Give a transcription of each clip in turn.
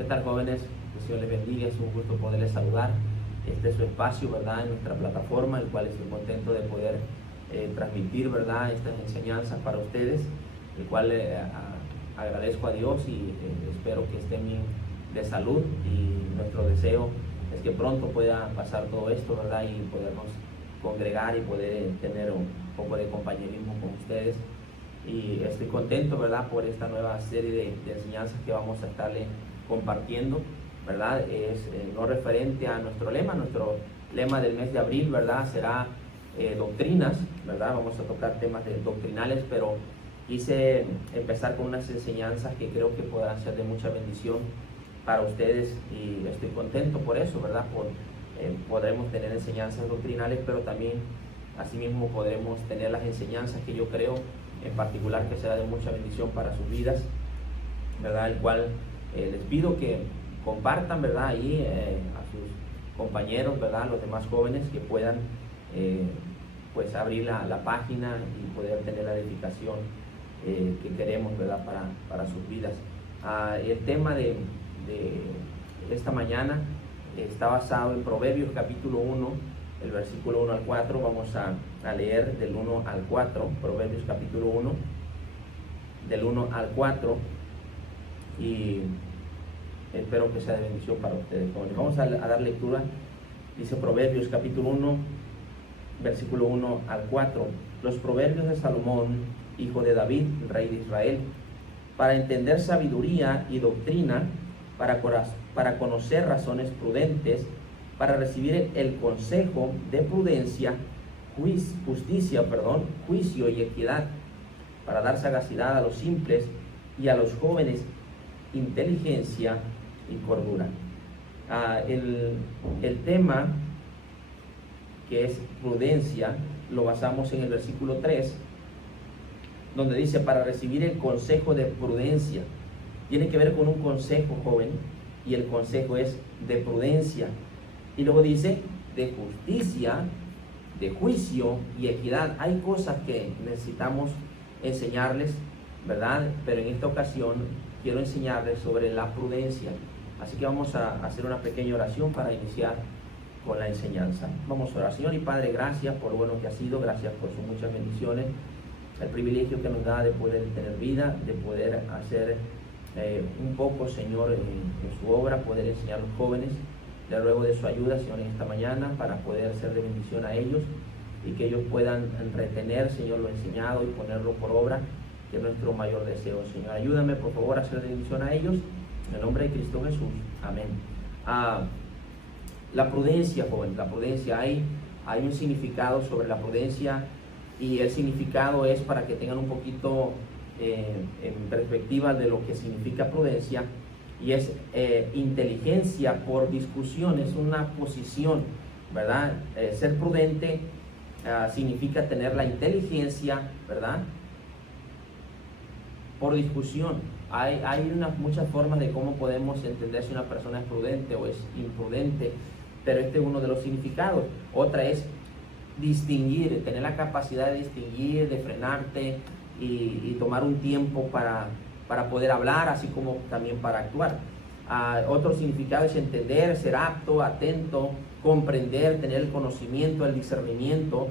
¿Qué tal, jóvenes? Que el Señor les bendiga, es un gusto poderles saludar. Este es su espacio, ¿verdad?, en nuestra plataforma, el cual estoy contento de poder transmitir, ¿verdad?, estas enseñanzas para ustedes, el cual agradezco a Dios y espero que estén bien de salud, y nuestro deseo es que pronto pueda pasar todo esto, ¿verdad?, y podernos congregar y poder tener un poco de compañerismo con ustedes. Y estoy contento, ¿verdad?, por esta nueva serie de enseñanzas que vamos a estarle compartiendo, ¿verdad? Es no referente a nuestro lema del mes de abril, ¿verdad?, será doctrinas, ¿verdad? Vamos a tocar temas doctrinales, pero quise empezar con unas enseñanzas que creo que podrán ser de mucha bendición para ustedes, y estoy contento por eso, ¿verdad? Podremos tener enseñanzas doctrinales, pero también asimismo podremos tener las enseñanzas que yo creo en particular que será de mucha bendición para sus vidas, ¿verdad? El cual les pido que compartan, ¿verdad?, ahí a sus compañeros, ¿verdad?, los demás jóvenes, que puedan pues abrir la página y poder tener la edificación que queremos, ¿verdad?, para sus vidas. El tema de esta mañana está basado en Proverbios capítulo 1, el versículo 1 al 4. Vamos a leer del 1 al 4, Proverbios capítulo 1, del 1 al 4, y espero que sea de bendición para ustedes, jóvenes. Vamos a dar lectura. Dice Proverbios capítulo 1, versículo 1 al 4. Los proverbios de Salomón, hijo de David, rey de Israel, para entender sabiduría y doctrina, para conocer razones prudentes, para recibir el consejo de prudencia, juicio y equidad, para dar sagacidad a los simples, y a los jóvenes inteligencia y cordura. El tema, que es prudencia, lo basamos en el versículo 3, donde dice para recibir el consejo de prudencia. Tiene que ver con un consejo, joven, y el consejo es de prudencia. Y luego dice de justicia, de juicio y equidad. Hay cosas que necesitamos enseñarles, ¿verdad? Pero en esta ocasión quiero enseñarles sobre la prudencia. Así que vamos a hacer una pequeña oración para iniciar con la enseñanza. Vamos a orar. Señor y Padre, gracias por lo bueno que ha sido, gracias por sus muchas bendiciones, el privilegio que nos da de poder tener vida, de poder hacer un poco, Señor, en su obra, poder enseñar a los jóvenes. Le ruego de su ayuda, Señor, en esta mañana, para poder ser de bendición a ellos, y que ellos puedan retener, Señor, lo enseñado y ponerlo por obra, que es nuestro mayor deseo. Señor, ayúdame, por favor, a ser de bendición a ellos, en el nombre de Cristo Jesús. Amén. La prudencia, joven, la prudencia, hay un significado sobre la prudencia, y el significado es para que tengan un poquito en perspectiva de lo que significa prudencia, y es inteligencia por discusión, es una posición, ¿verdad? Ser prudente significa tener la inteligencia, ¿verdad?, por discusión. Hay muchas formas de cómo podemos entender si una persona es prudente o es imprudente, pero este es uno de los significados. Otra es distinguir, tener la capacidad de distinguir, de frenarte y tomar un tiempo para poder hablar, así como también para actuar. Otro significado es entender, ser apto, atento, comprender, tener el conocimiento, el discernimiento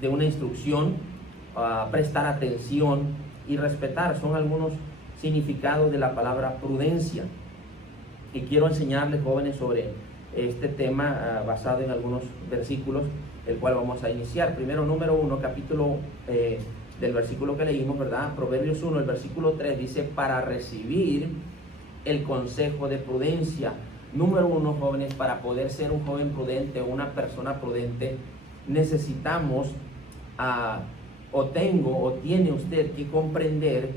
de una instrucción, prestar atención y respetar. Son algunos significados de la palabra prudencia, y quiero enseñarles, jóvenes, sobre este tema basado en algunos versículos, el cual vamos a iniciar. Primero, número 1, capítulo del versículo que leímos, ¿verdad? Proverbios 1, el versículo 3 dice para recibir el consejo de prudencia. Número 1, jóvenes, para poder ser un joven prudente o una persona prudente, necesitamos tiene usted que comprender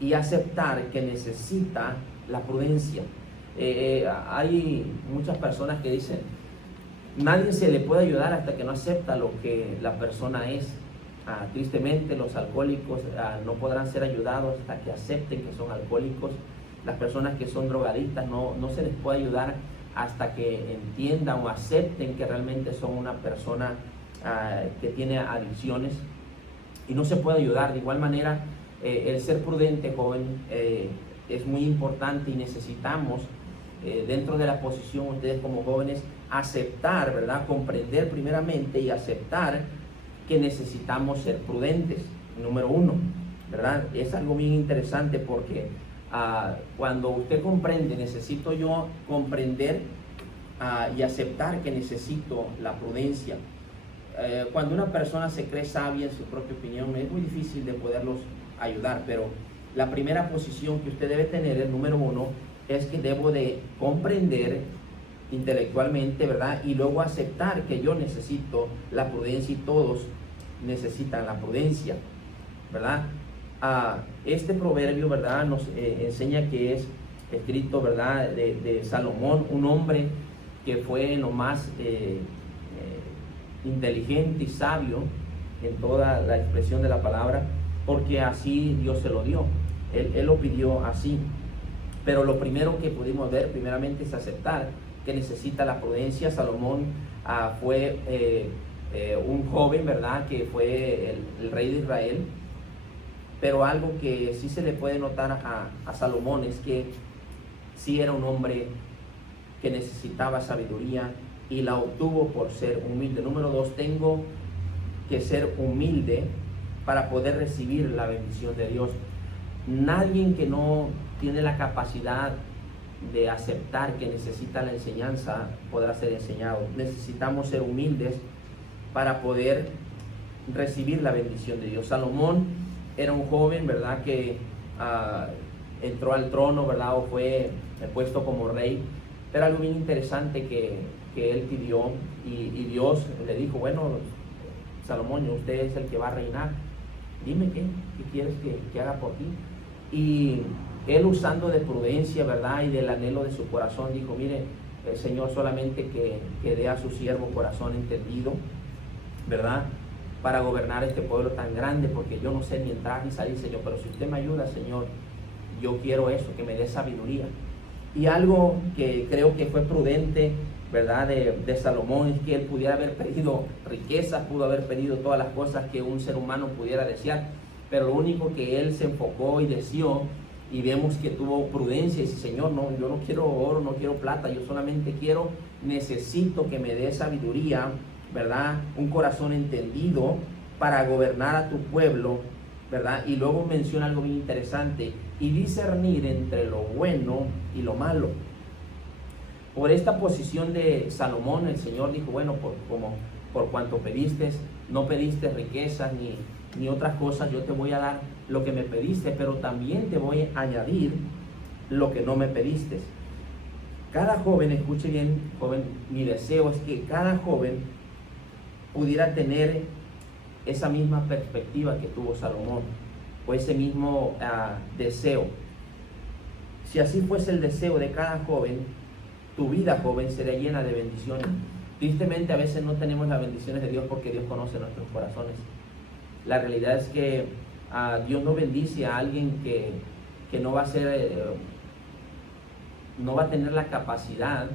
y aceptar que necesita la prudencia. Hay muchas personas que dicen, nadie se le puede ayudar hasta que no acepta lo que la persona es. Tristemente, los alcohólicos no podrán ser ayudados hasta que acepten que son alcohólicos. Las personas que son drogadictas no se les puede ayudar hasta que entiendan o acepten que realmente son una persona que tiene adicciones, y no se puede ayudar. De igual manera, el ser prudente, joven, es muy importante y necesitamos, dentro de la posición, ustedes como jóvenes, aceptar, ¿verdad? Comprender primeramente y aceptar que necesitamos ser prudentes, número uno, ¿verdad? Es algo bien interesante porque cuando usted comprende, necesito yo comprender y aceptar que necesito la prudencia. Cuando una persona se cree sabia en su propia opinión, es muy difícil de poderlos ayudar, pero la primera posición que usted debe tener, el número uno, es que debo de comprender intelectualmente, ¿verdad? Y luego aceptar que yo necesito la prudencia y todos necesitan la prudencia, ¿verdad? Este proverbio, ¿verdad? Nos enseña que es escrito, ¿verdad? De Salomón, un hombre que fue nomás inteligente y sabio en toda la expresión de la palabra, porque así Dios se lo dio. Él lo pidió así. Pero lo primero que pudimos ver primeramente es aceptar que necesita la prudencia. Salomón fue un joven, ¿verdad? Que fue el rey de Israel. Pero algo que sí se le puede notar a Salomón es que sí era un hombre que necesitaba sabiduría y la obtuvo por ser humilde. Número dos, tengo que ser humilde para poder recibir la bendición de Dios. Nadie que no tiene la capacidad de aceptar que necesita la enseñanza podrá ser enseñado. Necesitamos ser humildes para poder recibir la bendición de Dios. Salomón era un joven, ¿verdad? Que entró al trono, ¿verdad? O fue puesto como rey. Pero algo bien interesante que él pidió y Dios le dijo, bueno, Salomón, usted es el que va a reinar. Dime qué quieres que haga por ti. Y él, usando de prudencia, ¿verdad? Y del anhelo de su corazón, dijo, mire, Señor, solamente que dé a su siervo corazón entendido, ¿verdad? Para gobernar este pueblo tan grande, porque yo no sé ni entrar ni salir, Señor, pero si usted me ayuda, Señor, yo quiero eso, que me dé sabiduría. Y algo que creo que fue prudente, ¿verdad? De Salomón, es que él pudiera haber pedido riquezas, pudo haber pedido todas las cosas que un ser humano pudiera desear, pero lo único que él se enfocó y deseó, y vemos que tuvo prudencia, y dice, Señor, no, yo no quiero oro, no quiero plata, yo solamente necesito que me dé sabiduría, ¿verdad? Un corazón entendido para gobernar a tu pueblo, ¿verdad? Y luego menciona algo bien interesante, y discernir entre lo bueno y lo malo. Por esta posición de Salomón, el Señor dijo, bueno, por cuanto pediste, no pediste riquezas ni otras cosas, yo te voy a dar lo que me pediste, pero también te voy a añadir lo que no me pediste. Cada joven, escuche bien, joven, mi deseo es que cada joven pudiera tener esa misma perspectiva que tuvo Salomón, o ese mismo deseo. Si así fuese el deseo de cada joven, tu vida, joven, sería llena de bendiciones. Tristemente, a veces no tenemos las bendiciones de Dios porque Dios conoce nuestros corazones. La realidad es que Dios no bendice a alguien que no va a ser, no va a tener la capacidad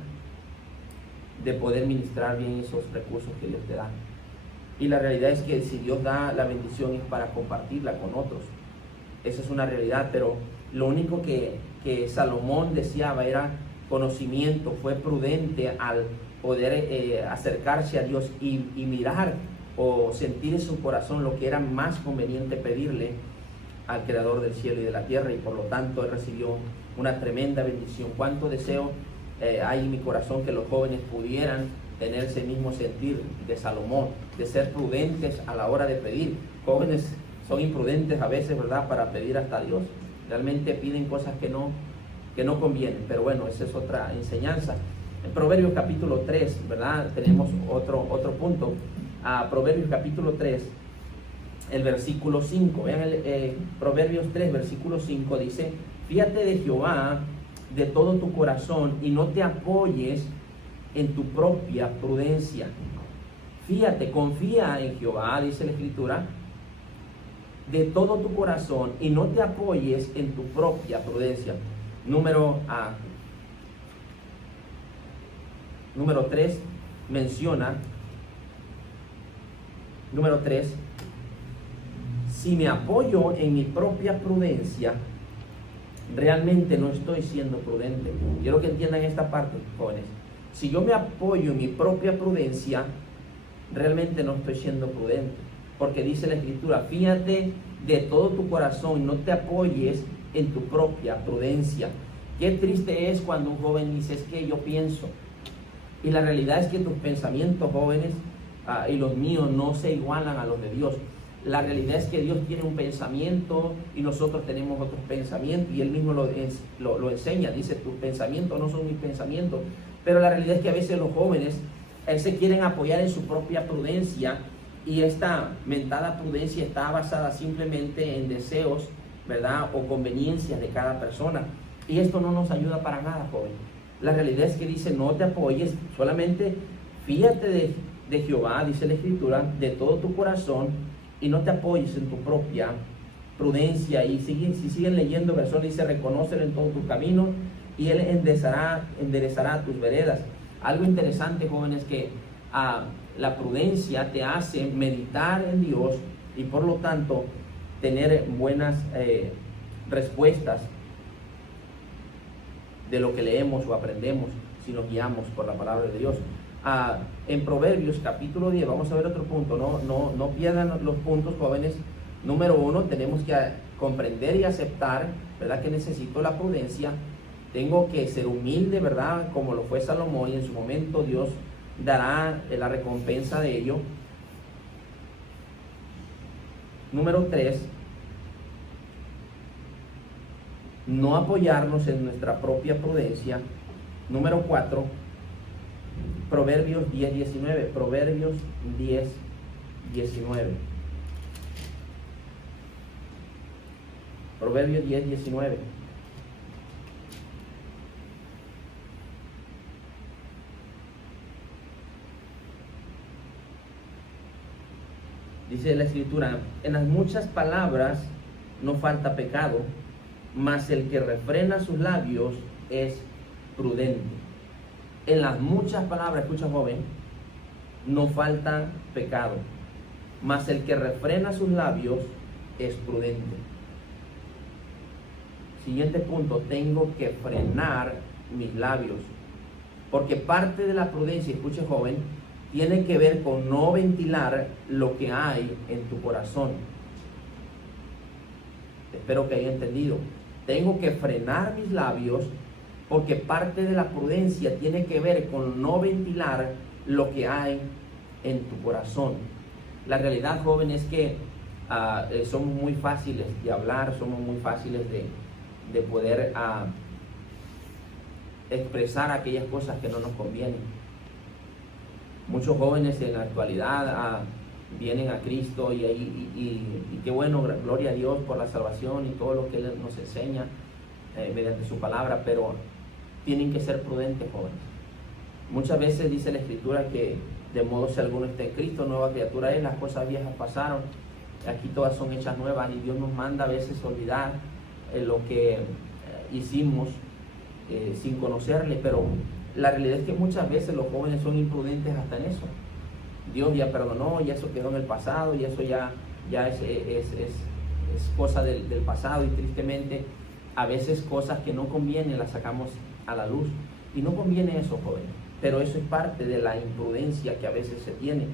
de poder ministrar bien esos recursos que Dios te da. Y la realidad es que si Dios da la bendición es para compartirla con otros. Esa es una realidad, pero lo único que Salomón deseaba era conocimiento. Fue prudente al poder acercarse a Dios y mirar o sentir en su corazón lo que era más conveniente pedirle al Creador del cielo y de la tierra, y por lo tanto él recibió una tremenda bendición. Cuánto deseo hay en mi corazón que los jóvenes pudieran tener ese mismo sentir de Salomón, de ser prudentes a la hora de pedir. Jóvenes son imprudentes a veces, ¿verdad?, para pedir hasta a Dios. Realmente piden cosas que no convienen, pero bueno, esa es otra enseñanza. En Proverbios capítulo 3, ¿verdad?, tenemos otro punto. Proverbios capítulo 3, el versículo 5. Vean, Proverbios 3, versículo 5 dice, fíate de Jehová de todo tu corazón y no te apoyes en tu propia prudencia. Fíate, confía en Jehová, dice la Escritura, de todo tu corazón y no te apoyes en tu propia prudencia. Número 3 menciona, número 3, si me apoyo en mi propia prudencia, realmente no estoy siendo prudente. Quiero que entiendan esta parte, jóvenes. Si yo me apoyo en mi propia prudencia, realmente no estoy siendo prudente. Porque dice la Escritura, fíjate de todo tu corazón y no te apoyes en tu propia prudencia. Qué triste es cuando un joven dice, es que yo pienso. Y la realidad es que tus pensamientos, jóvenes, y los míos no se igualan a los de Dios. La realidad es que Dios tiene un pensamiento y nosotros tenemos otros pensamientos, y Él mismo lo enseña. Dice, tus pensamientos no son mis pensamientos. Pero la realidad es que a veces los jóvenes se quieren apoyar en su propia prudencia, y esta mentada prudencia está basada simplemente en deseos, ¿verdad?, o conveniencias de cada persona. Y esto no nos ayuda para nada, joven. La realidad es que dice, no te apoyes, solamente fíjate de Jehová, dice la Escritura, de todo tu corazón, y no te apoyes en tu propia prudencia. Y si siguen leyendo, verso dice, reconócelo en todo tu camino, y Él enderezará tus veredas. Algo interesante, jóvenes, que la prudencia te hace meditar en Dios y por lo tanto tener buenas respuestas de lo que leemos o aprendemos si nos guiamos por la palabra de Dios. En Proverbios capítulo 10, vamos a ver otro punto, no pierdan los puntos, jóvenes. Número 1, tenemos que comprender y aceptar, ¿verdad?, que necesito la prudencia. Tengo que ser humilde, ¿verdad?, como lo fue Salomón, y en su momento Dios dará la recompensa de ello. Número 3, no apoyarnos en nuestra propia prudencia. Número 4, Proverbios 10:19. Proverbios 10:19. Proverbios 10:19. Dice la Escritura, en las muchas palabras no falta pecado, mas el que refrena sus labios es prudente. En las muchas palabras, escucha, joven, no falta pecado, mas el que refrena sus labios es prudente. Siguiente punto, tengo que frenar mis labios, porque parte de la prudencia, escuche, joven, tiene que ver con no ventilar lo que hay en tu corazón. Espero que haya entendido. Tengo que frenar mis labios porque parte de la prudencia tiene que ver con no ventilar lo que hay en tu corazón. La realidad, joven, es que somos muy fáciles de hablar, somos muy fáciles de poder expresar aquellas cosas que no nos convienen. Muchos jóvenes en la actualidad vienen a Cristo y qué bueno, gloria a Dios por la salvación y todo lo que Él nos enseña mediante su palabra, pero tienen que ser prudentes, jóvenes. Muchas veces dice la Escritura que de modo si alguno está en Cristo, nueva criatura es, las cosas viejas pasaron, aquí todas son hechas nuevas, y Dios nos manda a veces olvidar lo que hicimos sin conocerle, pero la realidad es que muchas veces los jóvenes son imprudentes hasta en eso. Dios ya perdonó, ya eso quedó en el pasado, y eso ya es cosa del pasado, y tristemente a veces cosas que no convienen las sacamos a la luz, y no conviene eso, jóvenes, pero eso es parte de la imprudencia que a veces se tiene.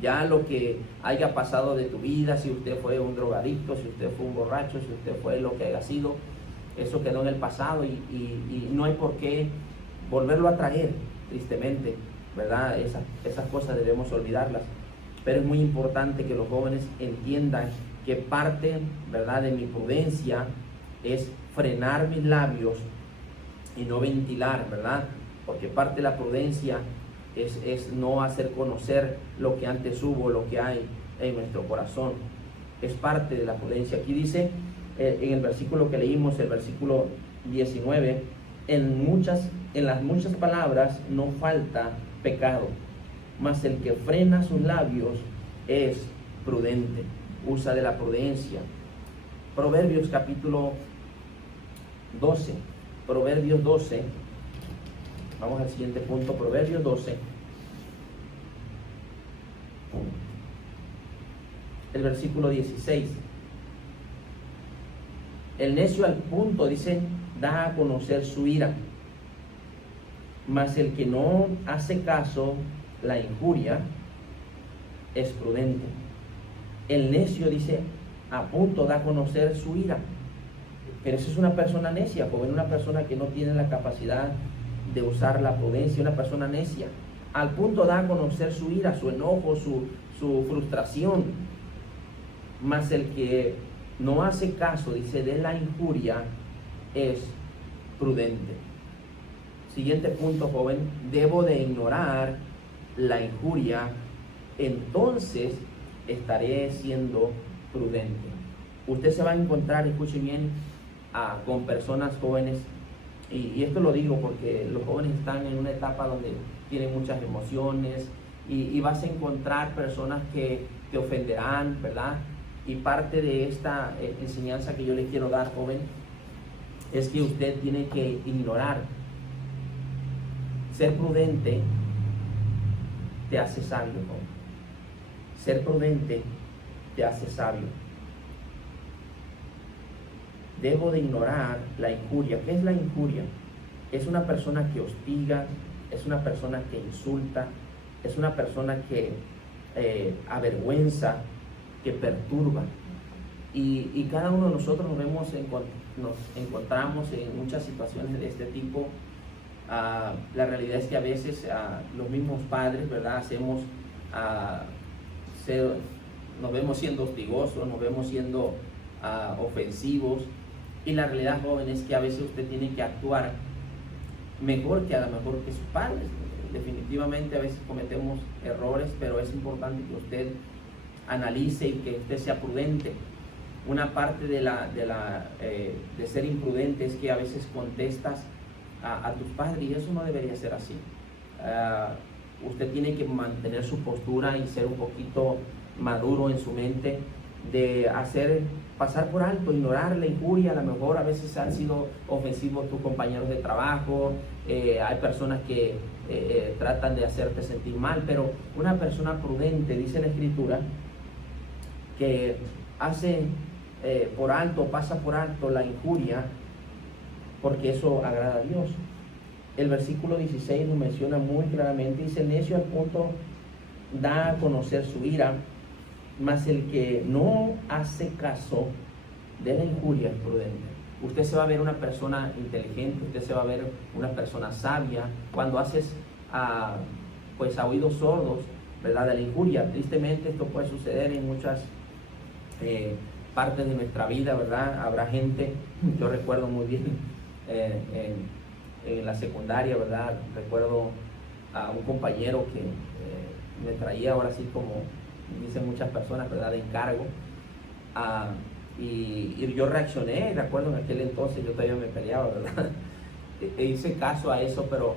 Ya lo que haya pasado de tu vida, si usted fue un drogadicto, si usted fue un borracho, si usted fue lo que haya sido, eso quedó en el pasado, y no hay por qué volverlo a traer, tristemente, ¿verdad? Esas cosas debemos olvidarlas, pero es muy importante que los jóvenes entiendan que parte, ¿verdad?, de mi prudencia es frenar mis labios y no ventilar, ¿verdad? Porque parte de la prudencia es no hacer conocer lo que antes hubo, lo que hay en nuestro corazón. Es parte de la prudencia. Aquí dice, en el versículo que leímos, el versículo 19, en las muchas palabras no falta pecado, mas el que frena sus labios es prudente. Usa de la prudencia. Proverbios capítulo 12. Proverbios 12. Vamos al siguiente punto. Proverbios 12. El versículo 16. El necio al punto, dice, da a conocer su ira. Mas el que no hace caso la injuria es prudente. El necio, dice, a punto da a conocer su ira. Pero esa es una persona necia, joven, una persona que no tiene la capacidad de usar la prudencia, una persona necia. Al punto da a conocer su ira, su enojo, su frustración. Mas el que no hace caso, dice, de la injuria es prudente. Siguiente punto, joven, debo de ignorar la injuria, entonces estaré siendo prudente. Usted se va a encontrar, escuche bien, con personas jóvenes, y esto lo digo porque los jóvenes están en una etapa donde tienen muchas emociones, y vas a encontrar personas que te ofenderán, ¿verdad? Y parte de esta enseñanza que yo le quiero dar, joven, es que usted tiene que ignorar. Ser prudente te hace sabio, joven. Ser prudente te hace sabio. Debo de ignorar la injuria. ¿Qué es la injuria? Es una persona que hostiga, es una persona que insulta, es una persona que avergüenza, que perturba. Y cada uno de nosotros nos encontramos en muchas situaciones de este tipo. La realidad es que a veces los mismos padres, ¿verdad? Nos vemos siendo hostigosos, nos vemos siendo ofensivos, y la realidad, joven, es que a veces usted tiene que actuar mejor que a lo mejor que sus padres. Definitivamente a veces cometemos errores, pero es importante que usted analice y que usted sea prudente. Una parte de ser imprudente es que a veces contestas a tus padres, y eso no debería ser así. Usted tiene que mantener su postura y ser un poquito maduro en su mente, de pasar por alto, ignorar la injuria. A lo mejor a veces han sido ofensivos tus compañeros de trabajo, hay personas que tratan de hacerte sentir mal, pero una persona prudente, dice la Escritura, que hace por alto, pasa por alto la injuria, porque eso agrada a Dios. El versículo 16 nos menciona muy claramente, dice: el necio al punto da a conocer su ira, mas el que no hace caso de la injuria es prudente. Usted se va a ver una persona inteligente, usted se va a ver una persona sabia cuando haces a oídos sordos, ¿verdad?, de la injuria. Tristemente esto puede suceder en muchas partes de nuestra vida, ¿verdad? Habrá gente, yo recuerdo muy bien en la secundaria, ¿verdad? Recuerdo a un compañero que me traía, ahora sí, como dicen muchas personas, ¿verdad?, de encargo, y yo reaccioné. Recuerdo en aquel entonces yo todavía me peleaba, ¿verdad? Hice caso a eso, pero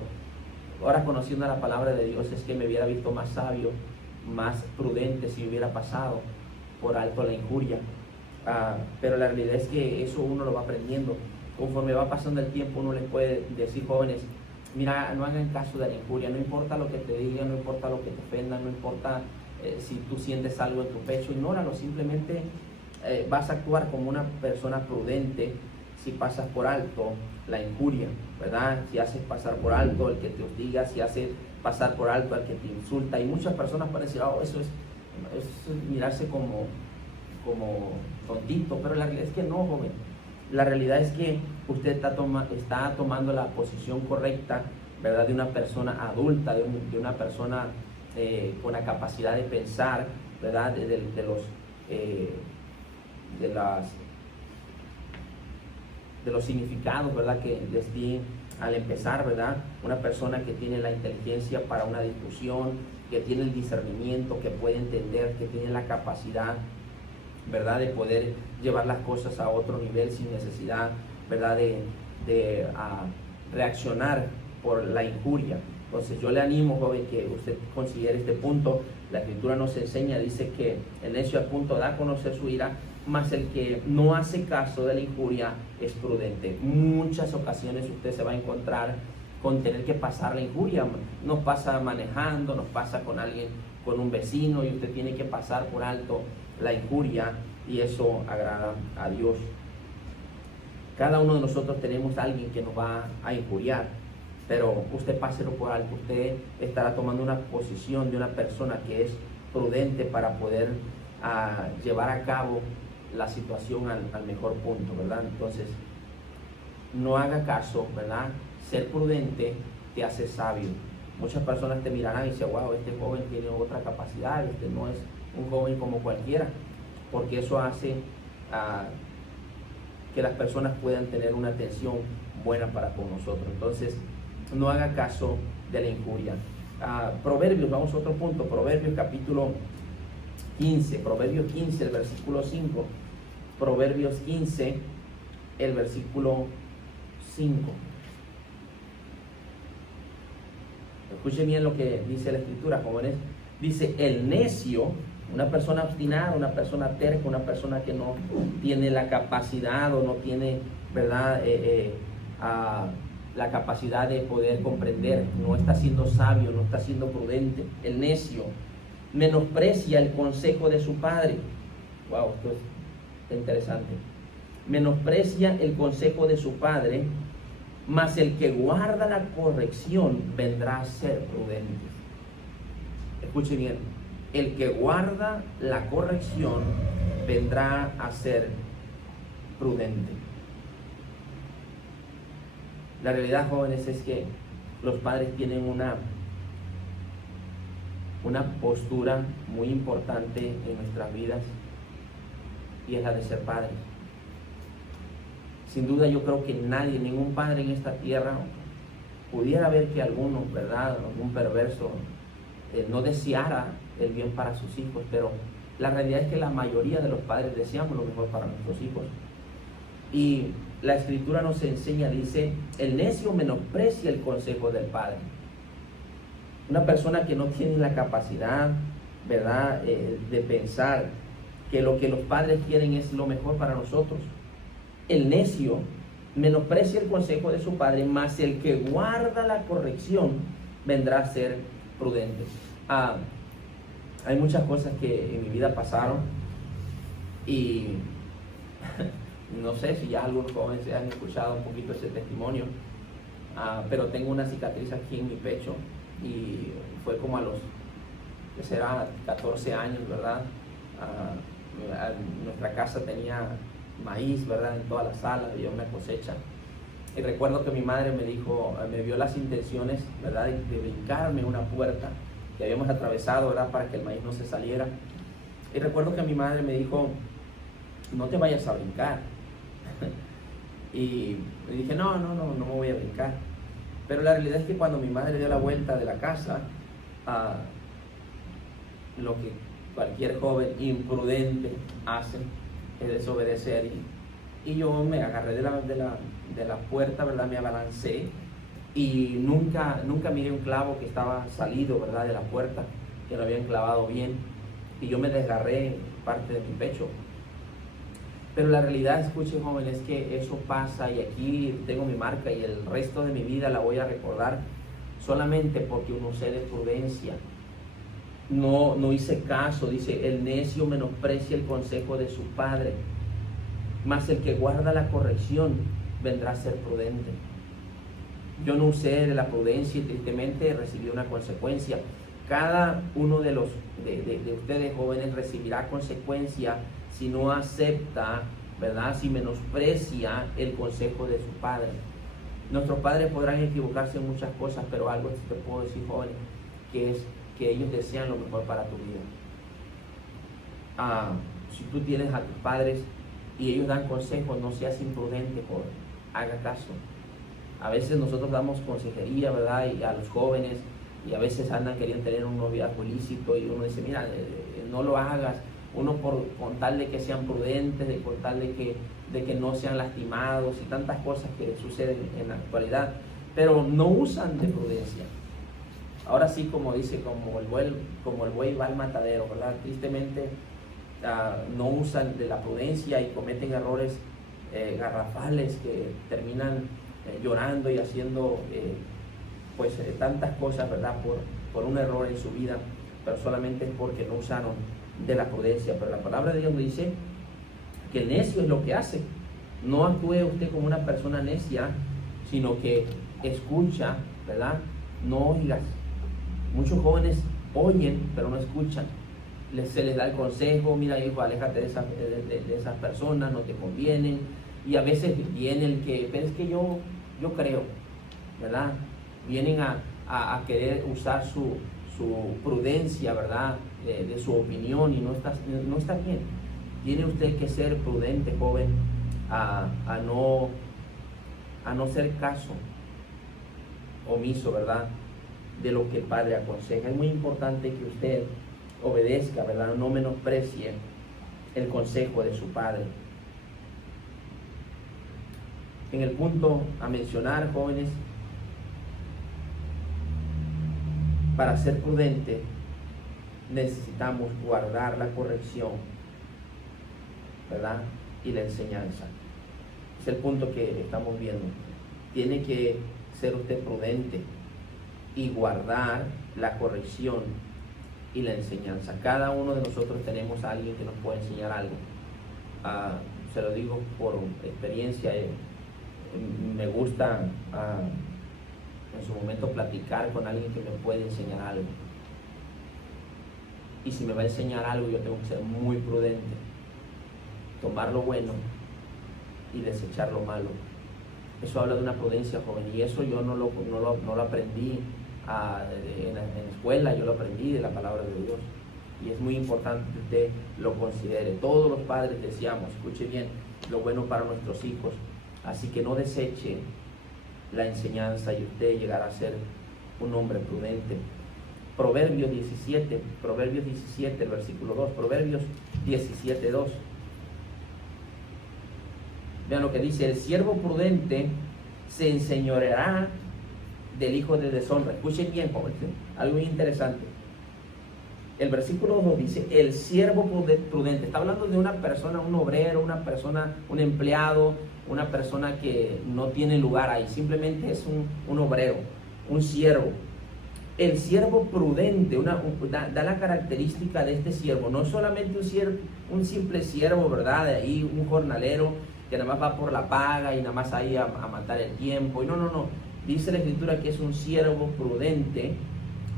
ahora, conociendo la palabra de Dios, es que me hubiera visto más sabio, más prudente si hubiera pasado por alto la injuria. Pero la realidad es que eso uno lo va aprendiendo. Conforme va pasando el tiempo, uno les puede decir: jóvenes, mira, no hagan caso de la injuria, no importa lo que te digan, no importa lo que te ofendan, no importa si tú sientes algo en tu pecho, ignóralo. Simplemente vas a actuar como una persona prudente si pasas por alto la injuria, ¿verdad? Si haces pasar por alto al que te hostiga, si haces pasar por alto al que te insulta. Y muchas personas pueden decir: oh, eso es mirarse como tontito, pero la realidad es que no, joven. La realidad es que usted está tomando la posición correcta, ¿verdad?, de una persona adulta, de una persona con la capacidad de pensar, ¿verdad?, de los significados, ¿verdad?, que les di al empezar, ¿verdad? Una persona que tiene la inteligencia para una discusión, que tiene el discernimiento, que puede entender, que tiene la capacidad, ¿verdad?, de poder llevar las cosas a otro nivel sin necesidad, ¿verdad?, de reaccionar por la injuria. Entonces yo le animo, joven, que usted considere este punto. La Escritura nos enseña, dice que el necio al punto da a conocer su ira, mas el que no hace caso de la injuria es prudente. Muchas ocasiones usted se va a encontrar con tener que pasar la injuria. Nos pasa manejando, nos pasa con alguien, con un vecino, y usted tiene que pasar por alto la injuria, y eso agrada a Dios. Cada uno de nosotros tenemos a alguien que nos va a injuriar, pero usted páselo por alto. Usted estará tomando una posición de una persona que es prudente para poder llevar a cabo la situación al mejor punto, ¿verdad? Entonces, no haga caso, ¿verdad? Ser prudente te hace sabio. Muchas personas te mirarán y dicen, wow, este joven tiene otra capacidad, este no es un joven como cualquiera, porque eso hace que las personas puedan tener una atención buena para con nosotros. Entonces, no haga caso de la injuria. Proverbios, vamos a otro punto, Proverbios capítulo 15, Proverbios 15, el versículo 5, Proverbios 15, el versículo 5. Escuchen bien lo que dice la escritura, jóvenes. Dice, el necio, una persona obstinada, una persona terca, una persona que no tiene la capacidad o no tiene, ¿verdad?, la capacidad de poder comprender, no está siendo sabio, no está siendo prudente. El necio menosprecia el consejo de su padre. Wow, esto es interesante. Menosprecia el consejo de su padre, mas el que guarda la corrección vendrá a ser prudente. Escuchen bien, el que guarda la corrección vendrá a ser prudente. La realidad, jóvenes, es que los padres tienen una postura muy importante en nuestras vidas, y es la de ser padres. Sin duda, yo creo que nadie, ningún padre en esta tierra pudiera ver que alguno, ¿verdad?, algún perverso no deseara el bien para sus hijos, pero la realidad es que la mayoría de los padres deseamos lo mejor para nuestros hijos. Y la escritura nos enseña, dice, el necio menosprecia el consejo del padre. Una persona que no tiene la capacidad, ¿verdad?, de pensar que lo que los padres quieren es lo mejor para nosotros. El necio menosprecia el consejo de su padre, mas el que guarda la corrección vendrá a ser prudente. Hay muchas cosas que en mi vida pasaron y no sé si ya algunos jóvenes han escuchado un poquito ese testimonio, pero tengo una cicatriz aquí en mi pecho y fue como a los, que será, 14 años, ¿verdad? Nuestra casa tenía maíz, ¿verdad?, en toda la sala, había una cosecha. Y recuerdo que mi madre me dijo, me vio las intenciones, ¿verdad?, de brincarme una puerta que habíamos atravesado, ¿verdad?, para que el maíz no se saliera. Y recuerdo que mi madre me dijo, no te vayas a brincar. Y le dije, no me voy a brincar. Pero la realidad es que cuando mi madre dio la vuelta de la casa, lo que cualquier joven imprudente hace es desobedecer, y yo me agarré de la puerta, ¿verdad?, me abalancé y nunca miré un clavo que estaba salido, ¿verdad?, de la puerta, que lo habían clavado bien, y yo me desgarré parte de mi pecho. Pero la realidad, escuchen, jóvenes, es que eso pasa, y aquí tengo mi marca y el resto de mi vida la voy a recordar solamente porque uno usé de prudencia. No hice caso. Dice, el necio menosprecia el consejo de su padre, mas el que guarda la corrección vendrá a ser prudente. Yo no usé de la prudencia y tristemente recibí una consecuencia. Cada uno de ustedes, jóvenes, recibirá consecuencia si no acepta, ¿verdad?, si menosprecia el consejo de su padre. Nuestros padres podrán equivocarse en muchas cosas, pero algo te puedo decir, jóvenes, que es que ellos desean lo mejor para tu vida. Si tú tienes a tus padres y ellos dan consejos, no seas imprudente, joven, haga caso. A veces nosotros damos consejería, ¿verdad?, y a los jóvenes, y a veces andan queriendo tener un noviazgo ilícito, y uno dice, mira, no lo hagas. Uno con tal de que sean prudentes, con tal de que no sean lastimados, y tantas cosas que suceden en la actualidad, pero no usan de prudencia. Ahora sí, como dice, como el buey va al matadero, ¿verdad? Tristemente no usan de la prudencia y cometen errores garrafales que terminan llorando y haciendo tantas cosas, ¿verdad?, por un error en su vida, pero solamente es porque no usaron de la prudencia. Pero la palabra de Dios dice que el necio es lo que hace, No actúe usted como una persona necia, sino que escucha, ¿verdad? No oigas. Muchos jóvenes oyen, pero no escuchan. Se les da el consejo: mira, hijo, aléjate de esas personas, no te convienen. Y a veces viene el que, pero es que yo creo, ¿verdad? Vienen a querer usar su prudencia, ¿verdad? De su opinión, y no está bien. Tiene usted que ser prudente, joven, a no hacer caso omiso, ¿verdad?, de lo que el Padre aconseja. Es muy importante que usted obedezca, ¿verdad? No menosprecie el consejo de su Padre. En el punto a mencionar, jóvenes, para ser prudente necesitamos guardar la corrección, ¿verdad?, y la enseñanza. Es el punto que estamos viendo. Tiene que ser usted prudente y guardar la corrección y la enseñanza. Cada uno de nosotros tenemos a alguien que nos puede enseñar algo. Se lo digo por experiencia. Me gusta en su momento platicar con alguien que me puede enseñar algo. Y si me va a enseñar algo, yo tengo que ser muy prudente, tomar lo bueno y desechar lo malo. Eso habla de una prudencia, joven, y eso yo no lo aprendí en la escuela, yo lo aprendí de la palabra de Dios. Y es muy importante que usted lo considere. Todos los padres deseamos, escuche bien, lo bueno para nuestros hijos. Así que no deseche la enseñanza y usted llegará a ser un hombre prudente. Proverbios 17, el versículo 2, Proverbios 17, 2. Vean lo que dice: el siervo prudente se enseñoreará del hijo de deshonra. Escuchen bien, jóvenes, algo interesante. El versículo 2 dice: el siervo prudente. Está hablando de una persona, un obrero, una persona, un empleado, una persona que no tiene lugar ahí. Simplemente es un obrero, un siervo. El siervo prudente da la característica de este siervo. No solamente un simple siervo, ¿verdad? De ahí un jornalero que nada más va por la paga y nada más ahí a matar el tiempo. Y no. Dice la Escritura que es un siervo prudente.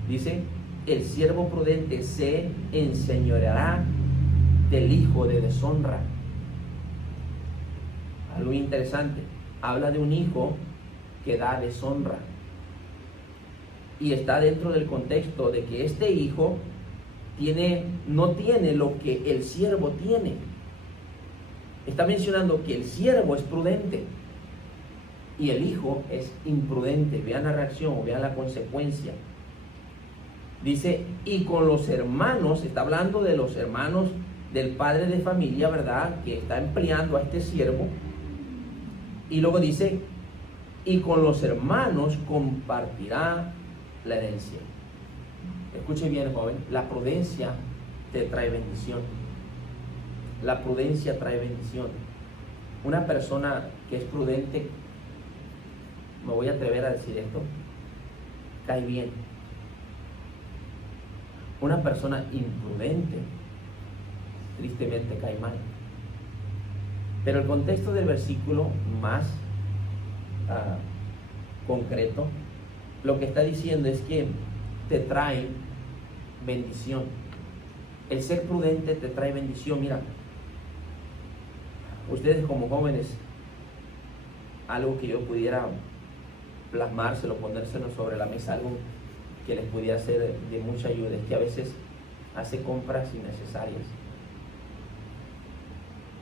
Dice: el siervo prudente se enseñoreará del hijo de deshonra. Algo interesante. Habla de un hijo que da deshonra. Y está dentro del contexto de que este hijo no tiene lo que el siervo tiene. Está mencionando que el siervo es prudente y el hijo es imprudente. Vean la reacción, vean la consecuencia. Dice: y con los hermanos, está hablando de los hermanos del padre de familia, ¿verdad?, que está empleando a este siervo. Y luego dice: y con los hermanos compartirá la herencia. Escuche bien, joven, la prudencia te trae bendición. La prudencia trae bendición. Una persona que es prudente, me voy a atrever a decir esto, cae bien. Una persona imprudente, tristemente, cae mal. Pero el contexto del versículo más concreto, lo que está diciendo es que te trae bendición. El ser prudente te trae bendición. Mira, ustedes como jóvenes, algo que yo pudiera plasmárselo, ponérselo sobre la mesa, algo que les pudiera ser de mucha ayuda, es que a veces hace compras innecesarias.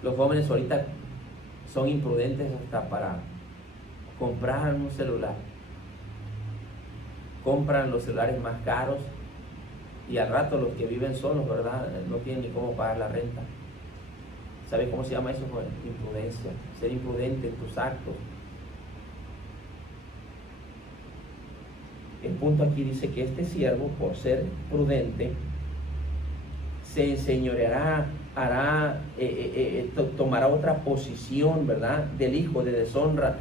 Los jóvenes ahorita son imprudentes hasta para comprar un celular. Compran los celulares más caros y al rato los que viven solos, ¿verdad?, no tienen ni cómo pagar la renta. ¿Sabe cómo se llama eso? Bueno, imprudencia. Ser imprudente en tus actos. El punto aquí dice que este siervo, por ser prudente, se enseñoreará, tomará otra posición, ¿verdad?, del hijo de deshonra.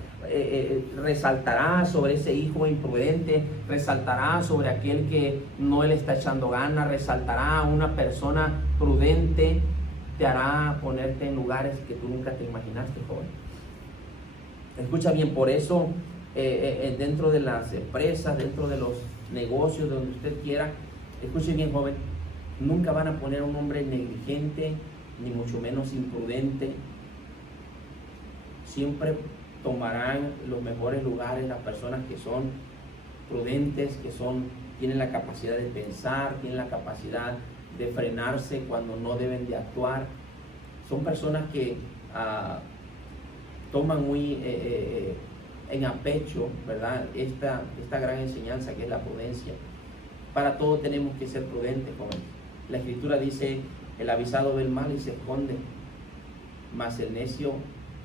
Resaltará sobre ese hijo imprudente, resaltará sobre aquel que no le está echando ganas, resaltará a una persona prudente, te hará ponerte en lugares que tú nunca te imaginaste, joven. Escucha bien, por eso dentro de las empresas, dentro de los negocios, donde usted quiera, escuche bien, joven, nunca van a poner a un hombre negligente, ni mucho menos imprudente. Siempre tomarán los mejores lugares las personas que son prudentes, que tienen la capacidad de pensar, tienen la capacidad de frenarse cuando no deben de actuar. Son personas que toman muy en apecho, ¿verdad?, esta gran enseñanza que es la prudencia. Para todo tenemos que ser prudentes, jóvenes. La Escritura dice, el avisado ve el mal y se esconde, mas el necio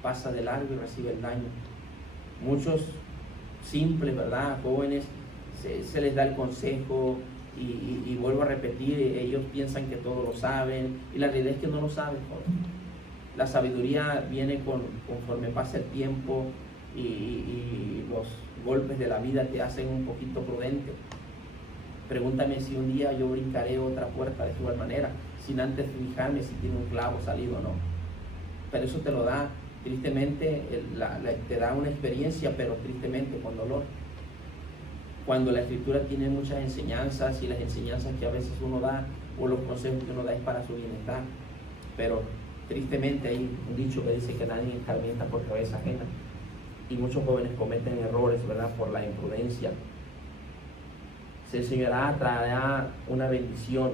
pasa de largo y recibe el daño. Muchos simples, ¿verdad?, jóvenes, se les da el consejo y vuelvo a repetir, ellos piensan que todo lo saben y la realidad es que no lo saben, jóvenes. La sabiduría viene conforme pasa el tiempo y los golpes de la vida te hacen un poquito prudente. Pregúntame si un día yo brincaré otra puerta de igual manera, sin antes fijarme si tiene un clavo salido o no. Pero eso te lo da, tristemente, te da una experiencia, pero tristemente con dolor. Cuando la Escritura tiene muchas enseñanzas y las enseñanzas que a veces uno da o los consejos que uno da es para su bienestar. Pero tristemente hay un dicho que dice que nadie escarmienta por cabeza ajena. Y muchos jóvenes cometen errores, ¿verdad?, por la imprudencia. Se enseñará, traerá una bendición,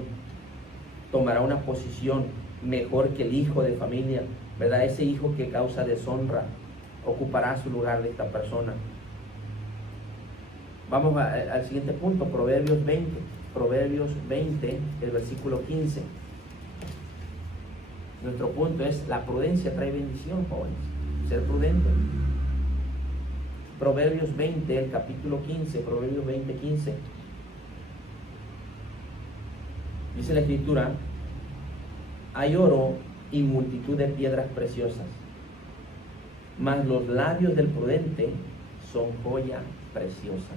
tomará una posición mejor que el hijo de familia, ¿verdad? Ese hijo que causa deshonra ocupará su lugar de esta persona. Vamos al siguiente punto, Proverbios 20. Proverbios 20, el versículo 15. Nuestro punto es, la prudencia trae bendición, jóvenes. Ser prudente. Proverbios 20, el capítulo 15, Proverbios 20, 15. Dice la Escritura, hay oro y multitud de piedras preciosas, mas los labios del prudente son joya preciosa.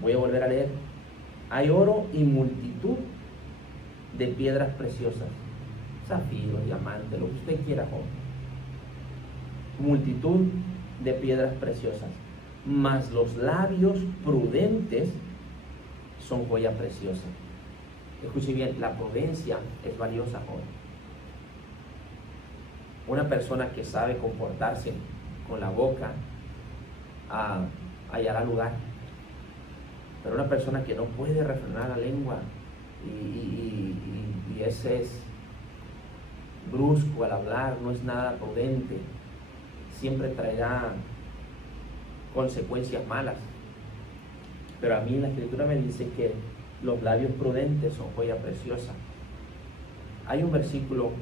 Voy a volver a leer. Hay oro y multitud de piedras preciosas, zafiros, diamantes, lo que usted quiera, joven. Multitud de piedras preciosas, mas los labios prudentes son joya preciosa. Escuche bien, la prudencia es valiosa, joven. Una persona que sabe comportarse con la boca hallará lugar, pero una persona que no puede refrenar la lengua y ese es brusco al hablar, no es nada prudente, siempre traerá consecuencias malas. Pero a mí la Escritura me dice que los labios prudentes son joya preciosa. Hay un versículo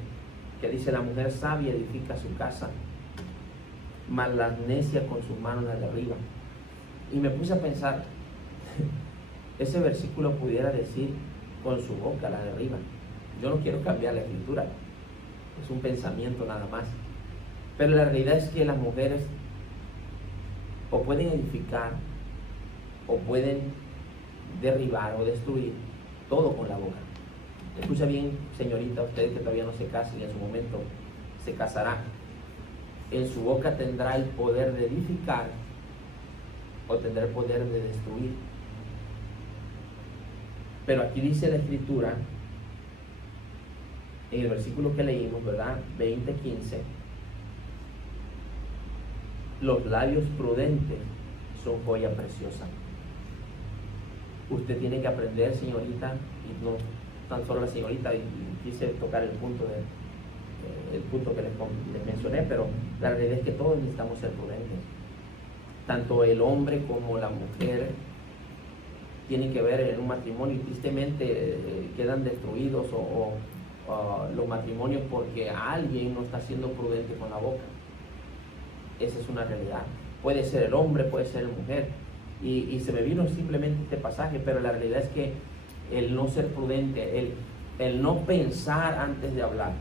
que dice, la mujer sabia edifica su casa, mas la necia con sus manos la derriba. Y me puse a pensar, ese versículo pudiera decir, con su boca la derriba. Yo no quiero cambiar la Escritura, es un pensamiento nada más. Pero la realidad es que las mujeres o pueden edificar o pueden derribar o destruir todo con la boca. Escucha bien, señorita, usted que todavía no se casa y en su momento se casará. En su boca tendrá el poder de edificar o tendrá el poder de destruir. Pero aquí dice la Escritura, en el versículo que leímos, ¿verdad? 20:15, los labios prudentes son joya preciosa. Usted tiene que aprender, señorita, y no tan solo la señorita, y quise tocar el punto que les mencioné, pero la realidad es que todos necesitamos ser prudentes. Tanto el hombre como la mujer tienen que ver en un matrimonio y tristemente quedan destruidos o los matrimonios porque alguien no está siendo prudente con la boca. Esa es una realidad. Puede ser el hombre, puede ser la mujer. Y se me vino simplemente este pasaje, pero la realidad es que el no ser prudente, el no pensar antes de hablar.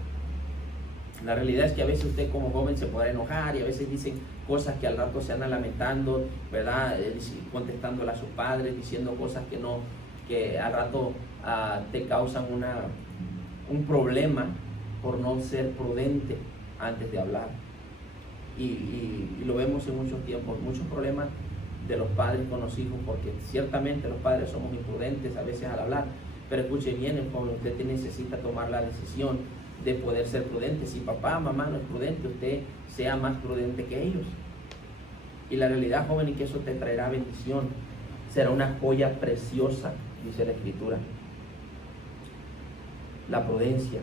La realidad es que a veces usted como joven se podrá enojar y a veces dicen cosas que al rato se andan lamentando, ¿verdad? Contestándole a sus padres, diciendo cosas que al rato te causan un problema por no ser prudente antes de hablar. y lo vemos en muchos tiempos, muchos problemas de los padres con los hijos, porque ciertamente los padres somos imprudentes a veces al hablar, pero escuche bien, el joven, usted necesita tomar la decisión de poder ser prudente. Si papá, mamá no es prudente, usted sea más prudente que ellos. Y la realidad, joven, es que eso te traerá bendición, será una joya preciosa, dice la Escritura. La prudencia.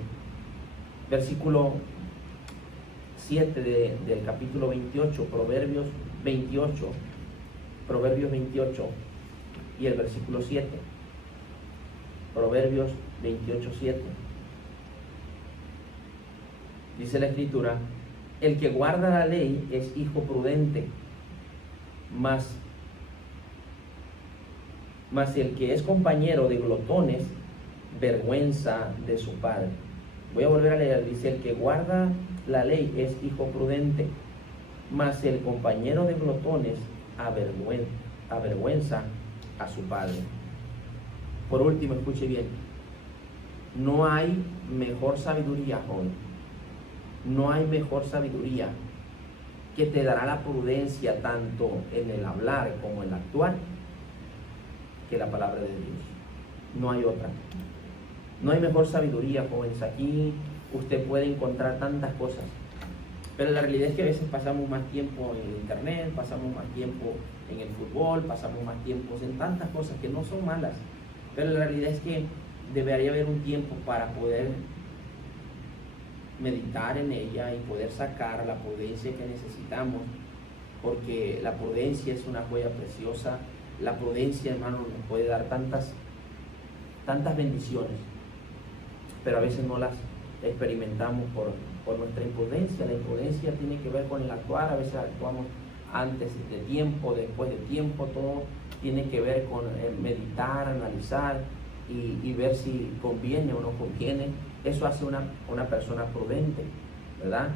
Versículo 7 del capítulo 28, Proverbios 28 y el versículo 7. Proverbios 28, 7. Dice la Escritura: el que guarda la ley es hijo prudente, mas el que es compañero de glotones, vergüenza de su padre. Voy a volver a leer. Dice: el que guarda la ley es hijo prudente, mas el compañero de glotones avergüenza a su padre. Por último, escuche bien, no hay mejor sabiduría, joven, no hay mejor sabiduría que te dará la prudencia tanto en el hablar como en el actuar que la palabra de Dios. No hay otra. No hay mejor sabiduría, jóvenes. Aquí usted puede encontrar tantas cosas, pero la realidad es que a veces pasamos más tiempo en el internet, pasamos más tiempo en el fútbol, pasamos más tiempo en tantas cosas que no son malas, pero la realidad es que debería haber un tiempo para poder meditar en ella y poder sacar la prudencia que necesitamos, porque la prudencia es una joya preciosa. La prudencia, hermano, nos puede dar tantas bendiciones, pero a veces no las experimentamos por nuestra imprudencia. La imprudencia tiene que ver con el actuar. A veces actuamos antes de tiempo, después de tiempo. Todo tiene que ver con meditar, analizar y ver si conviene o no conviene. Eso hace una persona prudente, ¿verdad?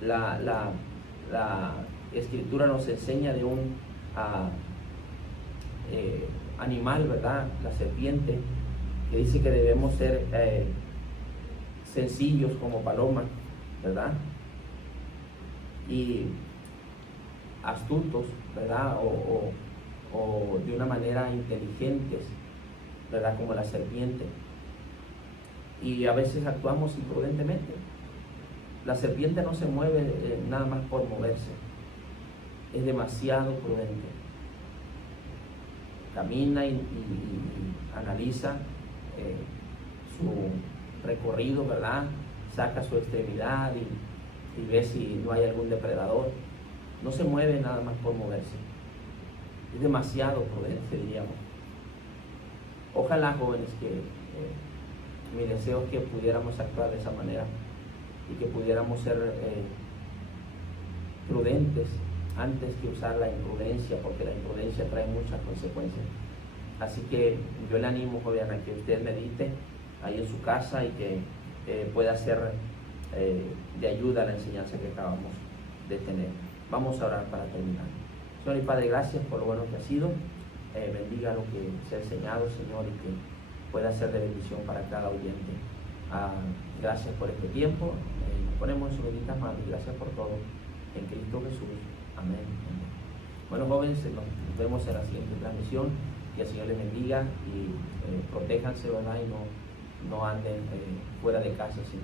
La Escritura nos enseña de un animal, ¿verdad? La serpiente, que dice que debemos ser sencillos como palomas, ¿verdad? Y astutos, ¿verdad? O de una manera inteligentes, ¿verdad? Como la serpiente. Y a veces actuamos imprudentemente. La serpiente no se mueve nada más por moverse, es demasiado prudente. Camina y analiza su recorrido, ¿verdad? Saca su extremidad y ve si no hay algún depredador. No se mueve nada más por moverse. Es demasiado prudente, diríamos. Ojalá, jóvenes, que mi deseo es que pudiéramos actuar de esa manera y que pudiéramos ser prudentes antes que usar la imprudencia, porque la imprudencia trae muchas consecuencias. Así que yo le animo, joven, a que usted medite ahí en su casa y que pueda ser de ayuda a la enseñanza que acabamos de tener. Vamos a orar para terminar. Señor y Padre, gracias por lo bueno que ha sido. Bendiga lo que se ha enseñado, Señor, y que pueda ser de bendición para cada oyente. Gracias por este tiempo. Nos ponemos en sus benditas manos y gracias por todo. En Cristo Jesús. Amén. Bueno, jóvenes, nos vemos en la siguiente transmisión. Que el Señor les bendiga y protéjanse, ¿verdad? Y no anden fuera de casa si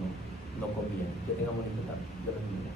no conviene. Que tengamos un bonito tarde. Dios les bendiga.